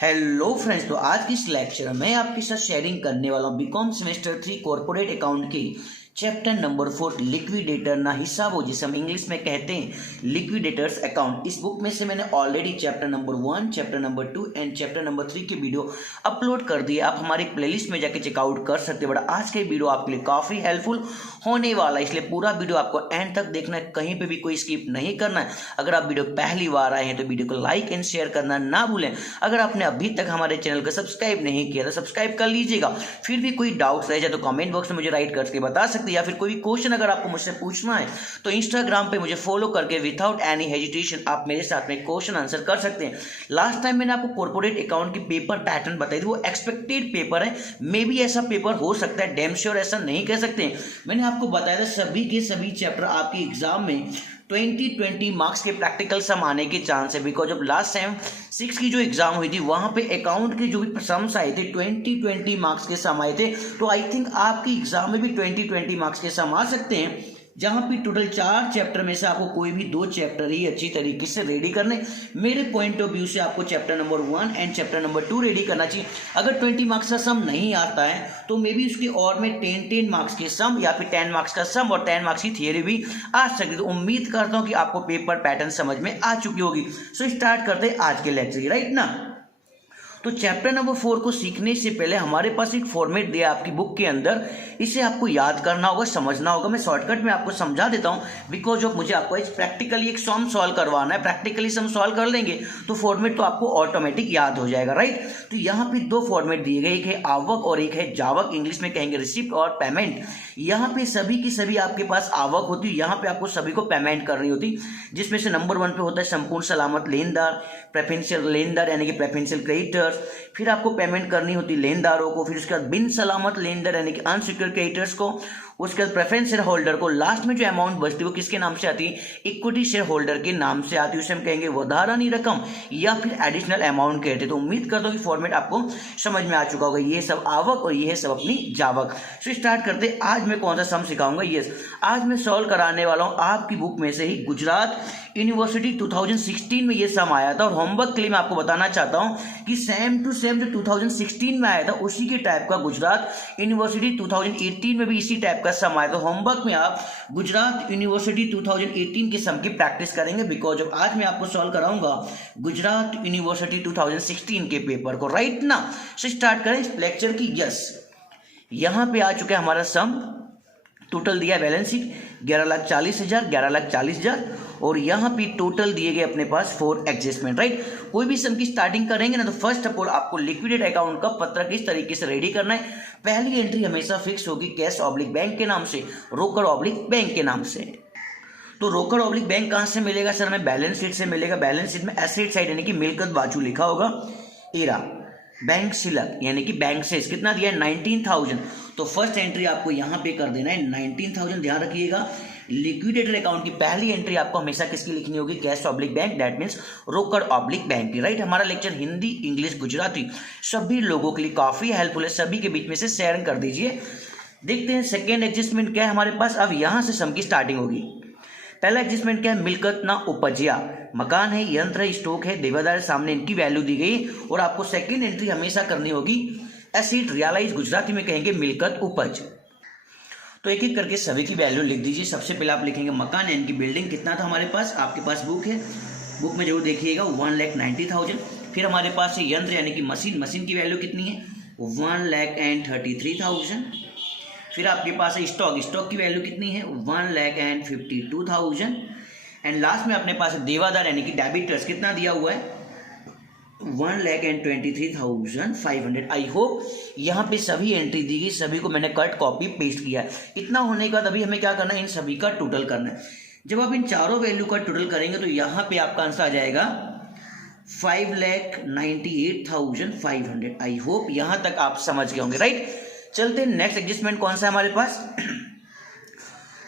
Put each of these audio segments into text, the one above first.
Hello friends, तो आज की इस लेक्चर में मैं आपके साथ शेयरिंग करने वाला हूँ बीकॉम सेमेस्टर 3 कॉर्पोरेट अकाउंट की चैप्टर नंबर 4 लिक्विडेटर ना हिसाब हो, जिसे हम इंग्लिश में कहते हैं लिक्विडेटर्स अकाउंट। इस बुक में से मैंने already chapter number 1, chapter number 2 and chapter number 3 के वीडियो अपलोड कर दिए। आप हमारे प्लेलिस्ट में जाके चेकआउट कर सकते हैं। बट आज के वीडियो आपके लिए काफ़ी हेल्पफुल होने वाला है, इसलिए पूरा वीडियो आपको एंड तक देखना है, कहीं पर भी कोई स्किप नहीं करना है। अगर आप वीडियो पहली बार आए हैं तो वीडियो को लाइक एंड शेयर करना ना भूलें। अगर आपने अभी तक हमारे चैनल को सब्सक्राइब नहीं किया तो सब्सक्राइब कर लीजिएगा। फिर भी कोई डाउट्स रह जाए तो कमेंट बॉक्स में मुझे राइट करके बता सकते हैं, या फिर कोई क्वेश्चन अगर आपको मुझसे पूछना है तो इंस्टाग्राम पे मुझे फॉलो करके विदाउट एनी हेजिटेशन आप मेरे साथ में क्वेश्चन आंसर कर सकते हैं। लास्ट टाइम मैंने आपको कॉर्पोरेट अकाउंट की पेपर पैटर्न बताई थी, वो एक्सपेक्टेड पेपर है। मे बी ऐसा पेपर हो सकता है, डैम श्योर ऐसा नहीं कह सकते। मैंने आपको बताया था सभी के सभी चैप्टर आपके एग्जाम में 20 मार्क्स के प्रैक्टिकल सम आने के चांस है। बिकॉज ऑफ लास्ट टाइम 6 की जो एग्जाम हुई थी वहां पे अकाउंट के जो भी सम्स आए थे 20 मार्क्स के सम आए थे। तो आई थिंक आपकी एग्जाम में भी 20 मार्क्स के सम आ सकते हैं, जहां पे टोटल 4 चैप्टर में से आपको कोई भी 2 चैप्टर ही अच्छी तरीके से रेडी करने। मेरे पॉइंट ऑफ व्यू से आपको chapter number 1 and chapter number 2 ready करना चाहिए। अगर 20 मार्क्स का सम नहीं आता है तो मे बी उसके और में 10 मार्क्स के सम या फिर 10 मार्क्स का सम और 10 मार्क्स की थियरी भी आ सकती है। तो उम्मीद करता हूं कि आपको पेपर पैटर्न समझ में आ चुकी होगी। सो स्टार्ट करते हैं आज के लेक्चर, राइट ना। तो चैप्टर नंबर 4 को सीखने से पहले हमारे पास एक फॉर्मेट दिया आपकी बुक के अंदर, इसे आपको याद करना होगा, समझना होगा। मैं शॉर्टकट में आपको समझा देता हूं। बिकॉज ऑफ मुझे आपको प्रैक्टिकली एक सम सॉल्व करवाना है, प्रैक्टिकली सम सॉल्व कर लेंगे तो फॉर्मेट तो आपको ऑटोमेटिक याद हो जाएगा, राइट। तो यहाँ पे 2 फॉर्मेट दिए गए, एक है आवक और एक है जावक। इंग्लिश में कहेंगे रिसिप्ट और पेमेंट। यहाँ पे सभी की सभी आपके पास आवक होती है, यहाँ पे आपको सभी को पेमेंट करनी होती, जिसमें से नंबर 1 पे होता है संपूर्ण सलामत लेनदार, प्रेफरेंशियल लेनदार यानी कि प्रेफरेंशियल क्रेडिटर। फिर आपको पेमेंट करनी होती लेनदारों को, फिर उसके बाद बिन सलामत लेनदार यानी कि अनसिक्योर्ड क्रेडिटर्स को, उसके बाद प्रेफरेंस शेयर होल्डर को। लास्ट में जो अमाउंट बचती है वो किसके नाम से आती है? इक्विटी शेयर होल्डर के नाम से आती है। उसे हम कहेंगे वधारानी रकम या फिर एडिशनल अमाउंट कहते हैं। तो उम्मीद करता हूँ कि फॉर्मेट आपको समझ में आ चुका होगा। ये सब आवक और ये है सब अपनी जावक। सो स्टार्ट करते। आज मैं कौन सा सम सिखाऊंगा? यस, आज मैं सॉल्व कराने वाला हूँ आपकी बुक में से ही गुजरात यूनिवर्सिटी 2016 में ये सम आया था। और होमवर्क के लिए मैं आपको बताना चाहता हूँ कि सेम टू सेम जो 2016 में आया था उसी के टाइप का गुजरात यूनिवर्सिटी 2018 में भी इसी टाइप का सम आया। तो होमवर्क में आप गुजरात यूनिवर्सिटी 2018 के सम की प्रैक्टिस करेंगे। बिकॉज ऑफ आज मैं आपको सॉल्व कराऊंगा गुजरात यूनिवर्सिटी 2016 के पेपर को, राइट ना। सो स्टार्ट करें इस लेक्चर की। यस, यहां पे आ चुका है हमारा सम। टोटल दिया बैलेंस शीट 11,40,000, 11,40,000। और यहाँ पे टोटल दिए गए अपने पास 4 एडजस्टमेंट, राइट। कोई भी सम की स्टार्टिंग करेंगे ना तो फर्स्ट ऑफ ऑल आपको लिक्विडेट अकाउंट का पत्रक किस तरीके से रेडी करना है। पहली एंट्री हमेशा फिक्स होगी कैश ऑब्लिक बैंक के नाम से, रोकड़ ऑब्लिक बैंक के नाम से। तो रोकड़ ऑब्लिक बैंक कहां से मिलेगा सर? हमें बैलेंस शीट से मिलेगा। बैलेंस शीट में एसेट साइड यानी कि मिलकत बाजू लिखा होगा एरा, बैंक शिलक यानी कि बैंक से कितना दिया है? 19,000। तो फर्स्ट एंट्री आपको यहां पे कर देना है 19,000। ध्यान रखिएगा, लिक्विडेटर अकाउंट की पहली एंट्री आपको हमेशा किसकी लिखनी होगी? Cash oblique bank, that means रोकड़ ऑब्लिक बैंक की, राइट। हमारा लेक्चर हिंदी, इंग्लिश, गुजराती सभी लोगों के लिए काफी हेल्पफुल है। सभी के बीच में से शेयर कर दीजिए। देखते हैं सेकेंड एडजस्टमेंट क्या है हमारे पास। अब यहां से सम की स्टार्टिंग होगी। पहला एडजस्टमेंट क्या है? मिलकत ना उपजिया, मकान है, यंत्र है, स्टॉक है, देवादार सामने इनकी वैल्यू दी गई। और आपको सेकेंड एंट्री हमेशा करनी होगी एसेट रियलाइज, गुजराती में कहेंगे मिलकत उपज। तो एक एक करके सभी की वैल्यू लिख दीजिए। सबसे पहले आप लिखेंगे मकान यानी कि बिल्डिंग। कितना था हमारे पास? आपके पास बुक है, बुक में जरूर देखिएगा 1,90,000। फिर हमारे पास है यंत्र यानी कि मशीन, मशीन की वैल्यू कितनी है? 1,33,000। फिर आपके पास है स्टॉक, स्टॉक की वैल्यू कितनी है? 1,52,000। एंड लास्ट में अपने पास देवादार यानी कि डेबिटर्स, कितना दिया हुआ है? 1,23,500। आई होप यहाँ पे सभी एंट्री दी गई, सभी को मैंने कट कॉपी पेस्ट किया है। इतना होने के बाद अभी हमें क्या करना है? इन सभी का टोटल करना है। जब आप इन चारों वैल्यू का टोटल करेंगे तो यहाँ पे आपका आंसर आ जाएगा 5,98,500। आई होप यहाँ तक आप समझ गए होंगे, राइट। चलते नेक्स्ट एडजस्टमेंट कौन सा है हमारे पास?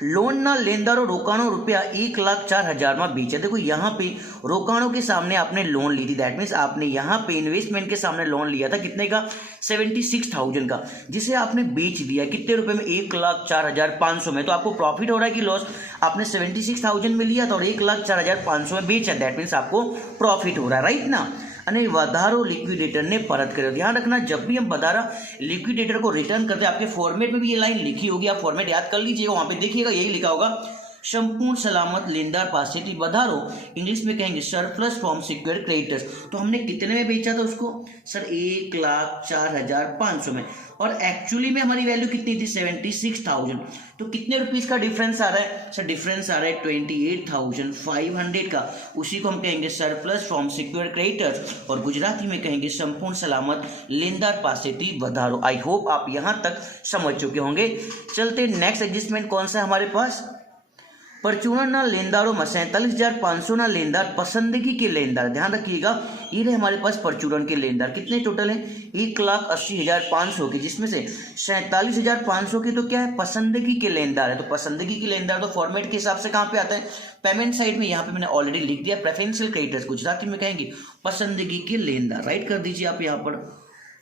लोन ना लेनदारों रोकाणों रुपया 1,04,000 में बेचा। देखो यहाँ पे रोकाणों के सामने आपने लोन ली थी, दैट मीन्स आपने यहाँ पे इन्वेस्टमेंट के सामने लोन लिया था कितने का? 76,000 का, जिसे आपने बेच दिया कितने रुपए में? 1,04,500 में। तो आपको प्रॉफिट हो रहा है कि लॉस? आपने 76,000 में लिया था और 1,04,500 में बेचा, दैट मीन्स आपको प्रॉफिट हो रहा है, राइट ना। અને વધારો लिक्विडेटर ने परत કર્યો। ध्यान रखना, जब भी हम વધાरा लिक्विडेटर को रिटर्न करते हैं, आपके फॉर्मेट में भी ये लाइन लिखी होगी, आप फॉर्मेट याद कर लीजिएगा, वहां पे देखिएगा यही लिखा होगा, संपूर्ण सलामत लेनदार पासेથી વધારો, इंग्लिश में कहेंगे सरप्लस फ्रॉम सिक्योर्ड क्रेडिटर्स। तो हमने कितने में बेचा था उसको सर? 1,04,500 में, और एक्चुअली में हमारी वैल्यू कितनी थी? 76,000। तो कितने रुपीस का डिफरेंस आ रहा है सर? डिफरेंस आ रहा है 28,500 का। उसी को हम कहेंगे सरप्लस फ्रॉम सिक्योर्ड क्रेडिटर्स, और गुजराती में कहेंगे संपूर्ण सलामत लेनदार पासेથી વધારો। आई होप आप यहां तक समझ चुके होंगे। चलते नेक्स्ट एडजस्टमेंट कौन सा है हमारे पास? परचूरणના લેણદારોમાં 47,500 लेनदार पसंदगी के लेनदार। ध्यान रखिएगा, ये रहे हमारे पास परचूरण के लेनदार। कितने टोटल हैं? 1,80,500 के, जिसमें से 47,500 के तो क्या है? पसंदगी के लेनदार है। तो पसंदगी के लेनदार तो फॉर्मेट के हिसाब से कहाँ पे आता है? पेमेंट साइड में। यहाँ पे मैंने ऑलरेडी लिख दिया प्रेफरेंशियल क्रेडिटर्स, गुजराती में कहेंगे पसंदगी के लेनदार। राइट कर दीजिए आप यहाँ पर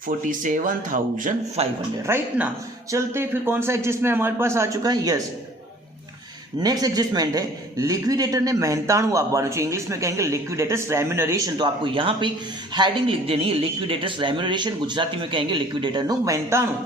47,500। राइट ना। चलते फिर कौन सा एडजस्टमेंट हमारे पास आ चुका है? यस, नेक्स्ट एडजस्टमेंट है लिक्विडेटर ने મહેનતાણું આપવાનું છે, इंग्लिश में कहेंगे लिक्विडेटर्स रेम्यूनरेशन। तो आपको यहाँ पे हेडिंग लिख देनी है लिक्विडेटर्स रेम्यूनरेशन, गुजराती में कहेंगे लिक्विडेटरનું મહેનતાણું।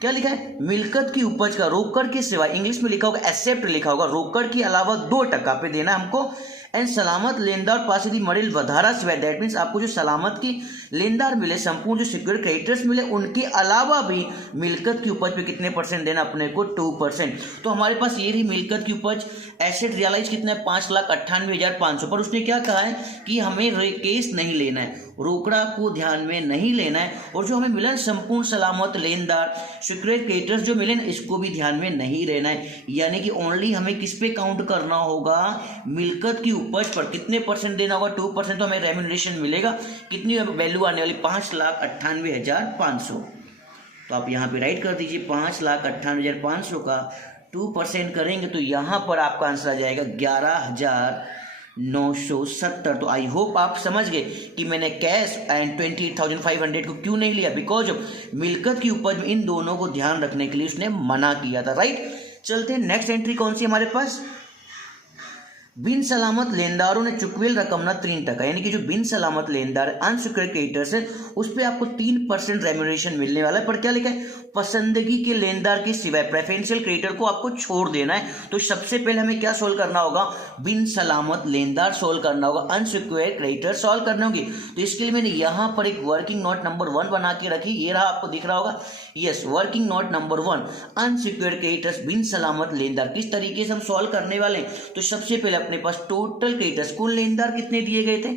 क्या लिखा है? मिल्कत की उपज का रोकड़ के सिवा, इंग्लिश में लिखा होगा एसेप्ट लिखा होगा, रोकड़ के अलावा 2% पे देना हमको। एंड सलामत लेनदार पासेથી મળેલ વધારા સિવાય, दैट मीन्स आपको जो सलामत की लेनदार मिले, संपूर्ण जो सिक्योर क्रेडिटर्स मिले, उनके अलावा भी मिल्कत की उपज पे कितने परसेंट देना अपने को? 2%। तो हमारे पास ये रही मिल्कत की उपज। एसेट रियलाइज कितना है? 5,98,500। पर उसने क्या कहा है कि हमें केस नहीं लेना है, रोकड़ा को ध्यान में नहीं लेना है, और जो हमें मिला संपूर्ण सलामत लेनदार सिक्योर क्रेडिटर्स जो मिले ना, इसको भी ध्यान में नहीं रहना है। यानी कि ओनली हमें किस पे काउंट करना होगा? मिल्कत की उपज पर। कितने परसेंट देना होगा? 2%। तो हमें रेम्यूनरेशन मिलेगा, कितनी वैल्यू आने वाली? 5,98,500। तो आप यहाँ पे राइट कर दीजिए 5,98,500 का 2% करेंगे तो यहाँ पर आपका आंसर आ जाएगा 11,970। तो आई होप आप समझ गए कि मैंने कैश एंड 28,500 को क्यों नहीं लिया, बिकॉज मिल्कत की उपज में इन दोनों को ध्यान रखने के लिए उसने मना किया था। राइट। चलते हैं नेक्स्ट एंट्री कौन सी हमारे पास? बिन सलामत लेनदारों ने चुकवेल रकमना 3%, यानी कि जो बिन सलामत लेनदार अनसिक्योर्ड क्रेडिटर्स है उस पर आपको 3% रेम्यूनरेशन मिलने वाला है। पर क्या लिखा है? पसंदगी के लेनदार के सिवाय प्रेफरेंशियल क्रेडिटर को आपको छोड़ देना है। तो सबसे पहले हमें क्या सोल्व करना होगा? बिन सलामत लेनदार सोल्व करना होगा, अनसिक्योर्ड क्रेडिटर सोल्व करने होंगे। तो इसके लिए मैंने यहाँ पर एक वर्किंग नोट नंबर 1 बना के रखी, ये रहा, आपको दिख रहा होगा। Yes, working note number 1, unsecured creditors बिन सलामत लेनदार। किस तरीके से हम सॉल्व करने वाले हैं? तो सबसे पहले अपने पास टोटल क्रेडिटर्स, कुल लेनदार कितने दिए गए थे?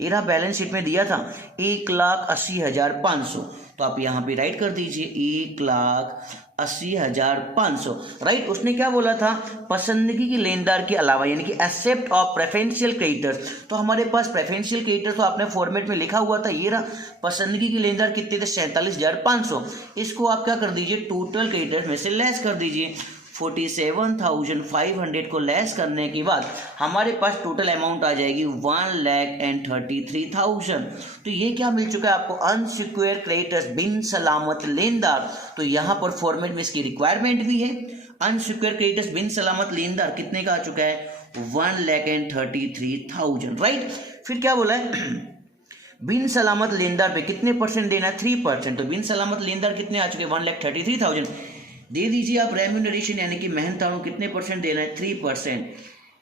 ये रहा, बैलेंस शीट में दिया था 1,80,500। तो आप यहाँ पे राइट कर दीजिए 1,80,500। राइट। उसने क्या बोला था? पसंदगी की लेनदार के अलावा, यानी कि एक्सेप्ट ऑफ प्रेफरेंशियल क्रेडिटर्स। तो हमारे पास प्रेफरेंशियल क्रेडिटर तो आपने फॉर्मेट में लिखा हुआ था, ये रहा। पसंदगी की लेनदार कितने थे? 47,500। इसको आप क्या कर दीजिए? टोटल क्रेडिटर्स में से लेस कर दीजिए। 47,500 को लेस करने के बाद हमारे पास टोटल अमाउंट आ जाएगी 1,33,000। तो ये क्या मिल चुका है आपको? अनसिक्योर्ड क्रेडिटर्स बिन सलामत लेनदार। तो यहाँ पर फॉर्मेट में इसकी रिक्वायरमेंट भी है। अनसिक्योर्ड क्रेडिटर्स बिन सलामत लेनदार कितने का आ चुका है? 1,33,000। राइट। फिर क्या बोला है? बिन सलामत लेनदार पे कितने परसेंट देना है? 3%। तो बिन सलामत लेनदार कितने आ चुके हैं? 1,33,000 दे दीजिए आप रेम्यूनरेशन, यानी कि मेहनताणु कितने परसेंट देना है? 3%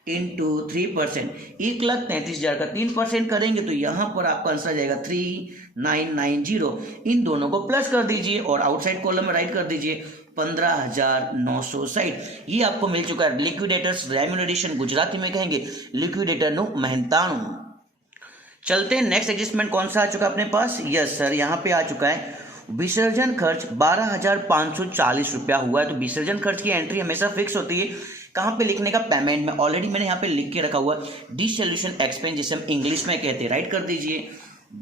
इंटू 3%, 1,33,000 का 3% करेंगे तो यहाँ पर आपका आंसर आ जाएगा 3,990। इन दोनों को प्लस कर दीजिए और आउटसाइड कॉलम में राइट कर दीजिए 15,960। ये आपको मिल चुका है लिक्विडेटर्स रेम्यूनरेशन, गुजराती में कहेंगे लिक्विडेटरનું મહેનતાણું। चलते हैं नेक्स्ट एडजस्टमेंट कौन सा आ चुका है अपने पास? यस सर, यहाँ पे आ चुका है विसर्जन खर्च 12,540 रुपया हुआ है। तो विसर्जन खर्च की एंट्री हमेशा फिक्स होती है। कहाँ पे लिखने का? पेमेंट में। ऑलरेडी मैंने यहाँ पे लिख के रखा हुआ डिसोल्यूशन एक्सपेंस, जिसे हम इंग्लिश में कहते हैं। राइट कर दीजिए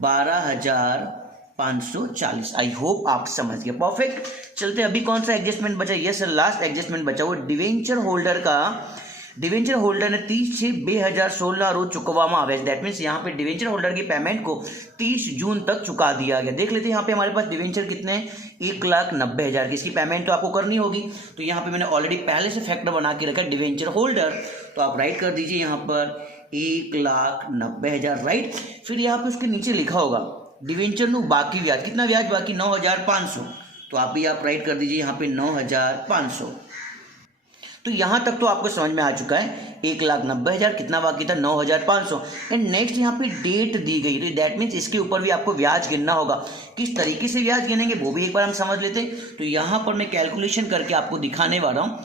12,540। आई होप आप समझ गए। परफेक्ट। चलते अभी कौन सा एडजस्टमेंट बचा? ये सर लास्ट एडजस्टमेंट बचा हुआ डिवेंचर होल्डर का। डिवेंचर होल्डर ने 30/6/2016 रोज चुकवामा आवे। दैट मीन्स यहाँ पे डिवेंचर होल्डर की पेमेंट को 30 जून तक चुका दिया गया। देख लेते हैं यहाँ पे हमारे पास डिवेंचर कितने हैं? 1,90,000 की इसकी पेमेंट तो आपको करनी होगी। तो यहाँ पे मैंने ऑलरेडी पहले से फैक्टर बना के रखा है डिवेंचर होल्डर। तो आप राइट कर दीजिए यहाँ पर 1,90,000, राइट। फिर यहाँ पे उसके नीचे लिखा होगा डिवेंचर नु बाकी ब्याज, कितना ब्याज बाकी 9,500, तो आप भी आप राइट कर दीजिए यहाँ पे 9,500। तो यहाँ तक तो आपको समझ में आ चुका है 1,90,000 कितना बाकी था 9,500। एंड नेक्स्ट यहाँ पे डेट दी गई, तो दैट मीन्स इसके ऊपर भी आपको ब्याज गिनना होगा। किस तरीके से ब्याज गिनेंगे वो भी एक बार हम समझ लेते हैं। तो यहाँ पर मैं कैलकुलेशन करके आपको दिखाने वाला हूँ।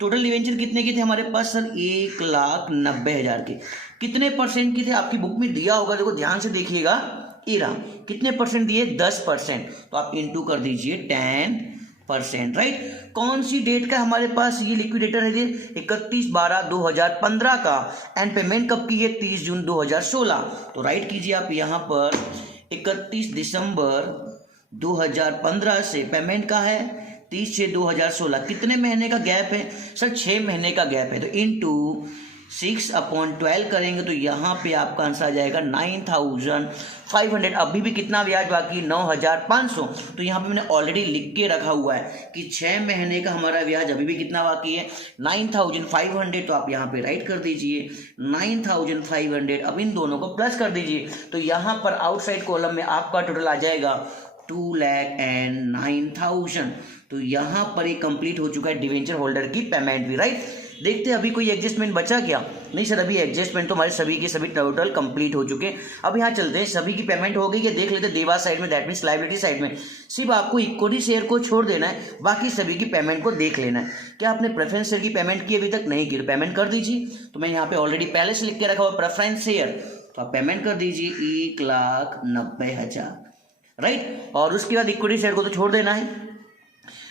टोटल डिवेंचर कितने के थे हमारे पास सर 1,90,000 के। कितने परसेंट की थे आपकी बुक में दिया होगा, देखो ध्यान से देखिएगा, इरा कितने परसेंट दिए 10%, तो आप इंटू कर दीजिए 10%, राइट। कौन सी डेट का हमारे पास ये लिक्विडेटर है, 31/12/2015 का, एंड पेमेंट कब की है 30 जून 2016। तो राइट कीजिए आप यहाँ पर 31 दिसंबर 2015 से पेमेंट का है 30/6/2016। कितने महीने का गैप है सर 6 महीने का गैप है, तो इंटू 6/12 करेंगे तो यहाँ पे आपका आंसर आ जाएगा 9,500। अभी भी कितना ब्याज बाकी 9,500। तो यहाँ पे मैंने ऑलरेडी लिख के रखा हुआ है कि 6 महीने का हमारा ब्याज अभी भी कितना बाकी है 9,500। तो आप यहाँ पे राइट कर दीजिए 9,500। अब इन दोनों को प्लस कर दीजिए, तो यहाँ पर आउटसाइड कॉलम में आपका टोटल आ जाएगा 2,09,000। तो यहाँ पर ये कंप्लीट हो चुका है डिवेंचर होल्डर की पेमेंट भी, राइट। देखते हैं अभी कोई एडजस्टमेंट बचा क्या, नहीं सर अभी एडजस्टमेंट तो हमारे सभी के सभी टोटल कंप्लीट हो चुके हैं। अब यहाँ चलते हैं, सभी की पेमेंट हो गई है, देख लेते हैं देवा साइड में, दैट मीन्स लायबिलिटी साइड में सिर्फ आपको इक्विटी शेयर को छोड़ देना है, बाकी सभी की पेमेंट को देख लेना है। क्या आपने प्रेफरेंस शेयर की पेमेंट की अभी तक नहीं की, पेमेंट कर दीजिए। तो मैं यहाँ पे ऑलरेडी पहले से लिख के रखा हुआ प्रेफरेंस शेयर, तो आप पेमेंट कर दीजिए 1,90,000, राइट। और उसके बाद इक्विटी शेयर को तो छोड़ देना है।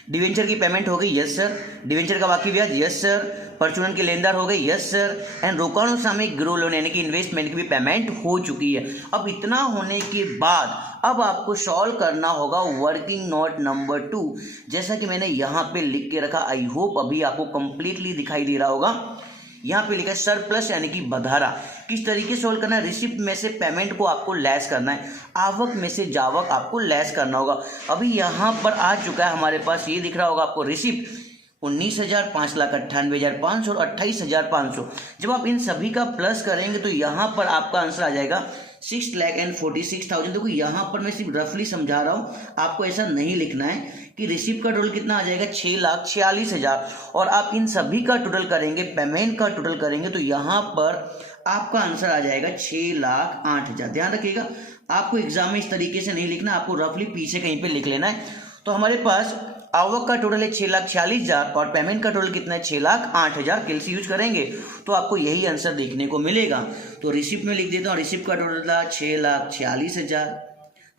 डिवेंचर की पेमेंट हो गई, यस सर। डिवेंचर का बाकी ब्याज, यस सर। परचून के लेनदार हो गए, यस सर। एंड रोकाणु सामयिक गृह लोन यानी कि इन्वेस्टमेंट की भी पेमेंट हो चुकी है। अब इतना होने के बाद अब आपको सॉल्व करना होगा वर्किंग नोट नंबर 2, जैसा कि मैंने यहाँ पे लिख के रखा। आई होप अभी आपको कंप्लीटली दिखाई दे रहा होगा। यहाँ पे लिखा है सरप्लस यानी कि बधारा। किस तरीके से सोल्व करना है, रिसिप्ट में से पेमेंट को आपको लेस करना है, आवक में से जावक आपको लेस करना होगा। अभी यहाँ पर आ चुका है हमारे पास, ये दिख रहा होगा आपको रिसिप्ट 19,000, 5,98,500 और 28,500। जब आप इन सभी का प्लस करेंगे तो यहाँ पर आपका आंसर आ जाएगा 6,46,000। देखो यहाँ पर मैं सिर्फ रफली समझा रहा हूँ, आपको ऐसा नहीं लिखना है कि रिसिप्ट का टोटल कितना आ जाएगा 6,46,000, और आप इन सभी का टोटल करेंगे, पेमेंट का टोटल करेंगे तो यहाँ पर आपका आंसर आ जाएगा 6,08,000। ध्यान रखिएगा, आपको एग्जाम में इस तरीके से नहीं लिखना, आपको रफली पीछे कहीं पे लिख लेना है। तो हमारे पास आवक का टोटल है 6,46,000 और पेमेंट का टोटल कितना है 6,08,000। कैलसी यूज करेंगे तो आपको यही आंसर देखने को मिलेगा। तो रिसिप्ट में लिख देता हूँ, रिसिप्ट का टोटल था 6,46,000,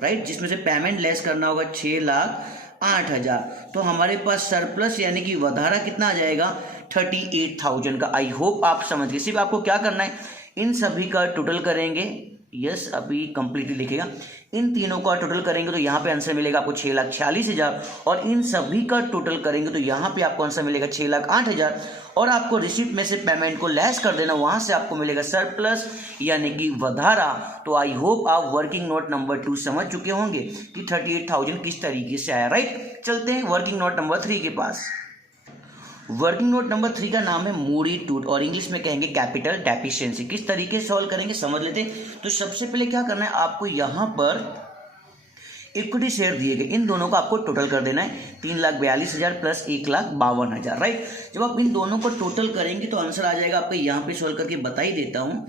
राइट, जिसमें से पेमेंट लेस करना होगा 6,08,000। तो हमारे पास सरप्लस यानी कि वधारा कितना आ जाएगा 38,000 का। आई होप आप समझ गए। सिर्फ आपको क्या करना है, इन सभी का टोटल करेंगे, यस अभी कंप्लीटली लिखेगा, इन तीनों का टोटल करेंगे तो यहाँ पे आंसर मिलेगा आपको 6,46,000, और इन सभी का टोटल करेंगे तो यहाँ पे आपको आंसर मिलेगा 6,08,000, और आपको रिसिप्ट में से पेमेंट को लेस कर देना, वहां से आपको मिलेगा सरप्लस यानी कि वधारा। तो आई होप आप वर्किंग नोट नंबर 2 समझ चुके होंगे कि 38,000 किस तरीके से आया, राइट। चलते हैं वर्किंग नोट नंबर 3 के पास। वर्किंग नोट नंबर 3 का नाम है मूडी टूट, और इंग्लिश में कहेंगे कैपिटल डेफिशिएंसी। किस तरीके से सॉल्व करेंगे समझ लेते हैं। तो सबसे पहले क्या करना है, आपको यहाँ पर इक्विटी शेयर दिए गए, इन दोनों का आपको टोटल कर देना है 3,42,000 प्लस 1,52,000, राइट। जब आप इन दोनों को टोटल करेंगे तो आंसर आ जाएगा आपको, यहाँ पे सॉल्व करके बता ही देता हूँ,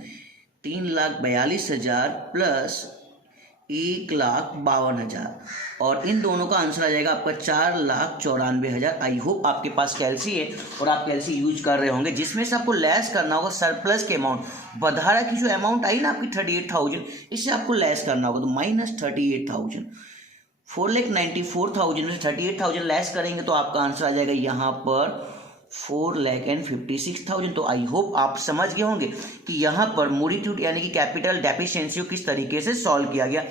3,42,000 प्लस 1,52,000, और इन दोनों का आंसर आ जाएगा आपका 4,94,000। आई होप आपके पास कैलसी है और आप कैलसी यूज कर रहे होंगे, जिसमें से आपको लेस करना होगा सरप्लस के अमाउंट। बधारा की जो अमाउंट आई ना आपकी 38,000, इससे आपको लेस करना होगा, तो माइनस 38,000। 4,94,000 में 38,000 लेस करेंगे तो आपका आंसर आ जाएगा यहाँ पर 4,56,000। तो आई होप आप समझ गए होंगे कि यहाँ पर मूडी टूट यानी कि कैपिटल डेफिशिएंसी को किस तरीके से सॉल्व किया गया।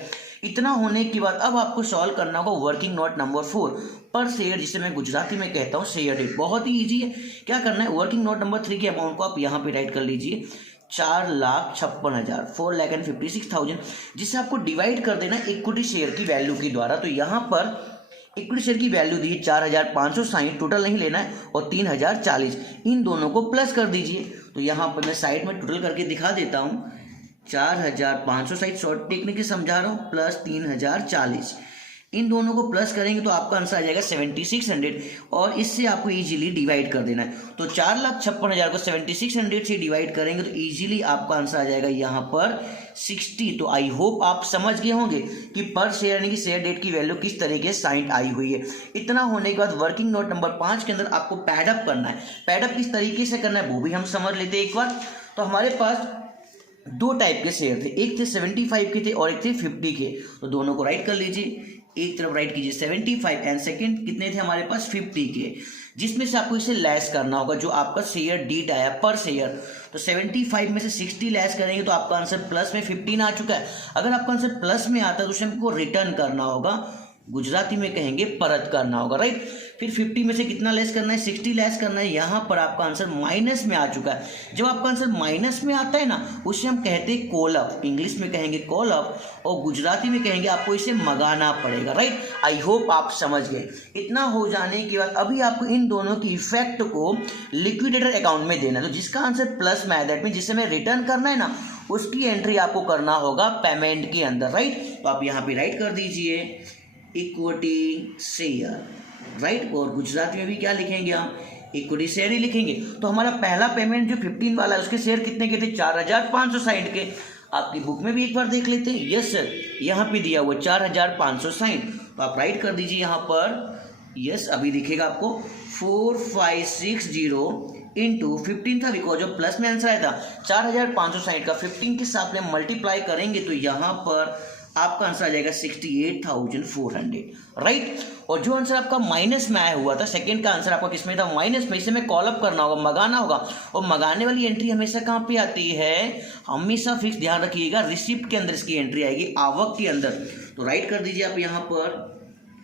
इतना होने के बाद अब आपको सॉल्व करना होगा वर्किंग नोट नंबर 4 पर शेयर, जिसे मैं गुजराती में कहता हूँ शेयर डेट। बहुत ही ईजी है। क्या करना है, वर्किंग नोट नंबर 3 के अमाउंट को आप यहाँ पे राइट कर लीजिए 4,56,000, 4,56,000, जिसे आपको डिवाइड कर देना इक्विटी शेयर की वैल्यू के द्वारा। तो यहाँ पर इक्विटी शेयर की वैल्यू दी 4,560, टोटल नहीं लेना है, और 3,040, इन दोनों को प्लस कर दीजिए तो यहाँ पर मैं साइड में टोटल करके दिखा देता हूँ। 4560 शॉर्ट टेक्निक से समझा रहा हूँ, प्लस 3040, इन दोनों को प्लस करेंगे तो आपका आंसर आ जाएगा 7600 और इससे आपको इजीली डिवाइड कर देना है। तो 4,56,000 को 7600 से डिवाइड करेंगे तो इजीली आपका आंसर आ जाएगा यहाँ पर 60। तो आई होप आप समझ गए होंगे कि पर शेयर यानी कि शेयर डेट की वैल्यू किस तरीके से साइंड आई हुई है। इतना होने के बाद वर्किंग नोट नंबर 5 के अंदर आपको पैडअप करना है। पैडअप किस तरीके से करना है वो भी हम समझ लेते हैं एक बार। तो हमारे पास दो टाइप के शेयर थे, एक थे 75 के थे और एक थे 50 के। तो दोनों को राइट कर लीजिए, एक तरफ राइट कीजिए 75 एंड सेकंड कितने थे हमारे पास 50 के, जिसमें से आपको इसे लेस करना होगा जो आपका शेयर डीट आया पर शेयर। तो 75 में से 60 लेस करेंगे तो आपका आंसर प्लस में 15 आ चुका है। अगर आपका आंसर प्लस में आता है तो उसे हमको रिटर्न करना होगा, गुजराती में कहेंगे परत करना होगा, राइट। फिर 50 में से कितना लेस करना है 60 लेस करना है। यहाँ पर आपका आंसर माइनस में आ चुका है। जब आपका आंसर माइनस में आता है ना उसे हम कहते हैं कॉल अप, इंग्लिश में कहेंगे कॉल अप और गुजराती में कहेंगे आपको इसे मगाना पड़ेगा, राइट। आई होप आप समझ गए। इतना हो जाने के बाद अभी आपको इन दोनों की इफेक्ट को लिक्विडेटर अकाउंट में देना है। तो जिसका आंसर प्लस में आया दैट मीन जिसे हमें रिटर्न करना है ना उसकी एंट्री आपको करना होगा पेमेंट के अंदर, राइट। तो आप यहाँ पे राइट कर दीजिए इक्विटी शेयर, राइट। और गुजराती में भी क्या लिखेंगे हम इक्विटी शेयर ही लिखेंगे। तो हमारा पहला पेमेंट जो 15 वाला है उसके शेयर कितने के थे 4560 के। आपकी बुक में भी एक बार देख लेते हैं। यस सर, यहाँ पे दिया हुआ 4560। तो आप राइट कर दीजिए यहाँ पर। यस, अभी दिखेगा आपको 4560 इंटू 15 था बिकॉज ऑफ प्लस में आंसर आया था। 4560 का 15 के साथ में मल्टीप्लाई करेंगे तो यहाँ पर आपका आंसर आ जाएगा 68,400, राइट। और जो आंसर आपका माइनस में आया हुआ था सेकंड का आंसर आपका किसमें था माइनस में, इसे में कॉल अप करना होगा, मगाना होगा। और मगाने वाली एंट्री हमेशा कहाँ पे आती है, हमेशा फिक्स ध्यान रखिएगा रिसिप्ट के अंदर इसकी एंट्री आएगी, आवक के अंदर। तो राइट कर दीजिए आप यहाँ पर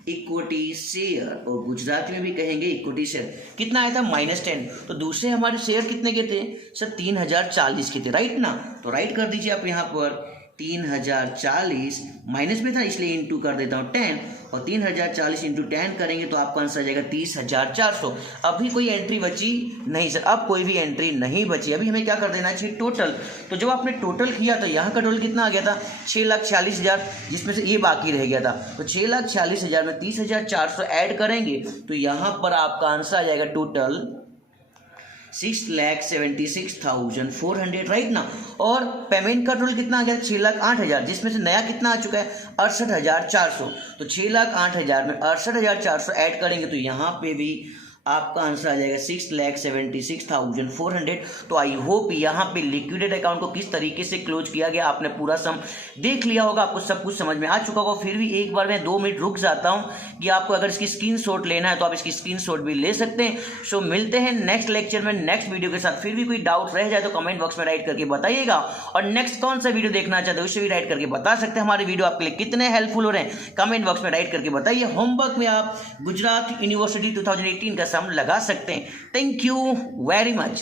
इक्विटी शेयर और गुजराती में भी कहेंगे इक्विटी शेयर। कितना आया था -10। तो दूसरे हमारे शेयर कितने के थे सर 3040 के थे, राइट ना। तो राइट कर दीजिए आप यहाँ पर 3040 माइनस में था इसलिए इंटू कर देता हूँ 10 और 3040 इंटू 10 करेंगे तो आपका आंसर आ जाएगा 30,400। अभी कोई एंट्री बची नहीं सर, अब कोई भी एंट्री नहीं बची। अभी हमें क्या कर देना चाहिए टोटल। तो जब आपने टोटल किया तो यहाँ का टोटल कितना आ गया था 6,46,000, जिसमें से ये बाकी रह गया था। तो 6,46,000 में 30,400 ऐड करेंगे तो यहाँ पर आपका आंसर आ जाएगा टोटल 6,76,400, राइट ना। और पेमेंट का टोटल कितना आ गया 6,08,000, जिसमें से नया कितना आ चुका है 68,400। तो 6,08,000 में 68,400 ऐड करेंगे तो यहाँ पे भी आपका आंसर आ जाएगा 6,76,400। तो आई होप यहाँ पे लिक्विडेट अकाउंट को किस तरीके से क्लोज किया गया आपने पूरा सम देख लिया होगा, आपको सब कुछ समझ में आ चुका होगा। फिर भी एक बार मैं 2 मिनट रुक जाता हूँ कि आपको अगर इसकी स्क्रीनशॉट लेना है तो आप इसकी स्क्रीनशॉट भी ले सकते हैं। सो मिलते हैं नेक्स्ट लेक्चर में नेक्स्ट वीडियो के साथ। फिर भी कोई डाउट रह जाए तो कमेंट बॉक्स में राइट करके बताइएगा और नेक्स्ट कौन सा वीडियो देखना चाहते हैं उसे भी राइट करके बता सकते हैं। हमारे वीडियो आपके लिए कितने हेल्पफुल हो रहे हैं कमेंट बॉक्स में राइट करके बताइए। होमवर्क में आप गुजरात यूनिवर्सिटी 2018 का सम लगा सकते हैं। Thank you very much.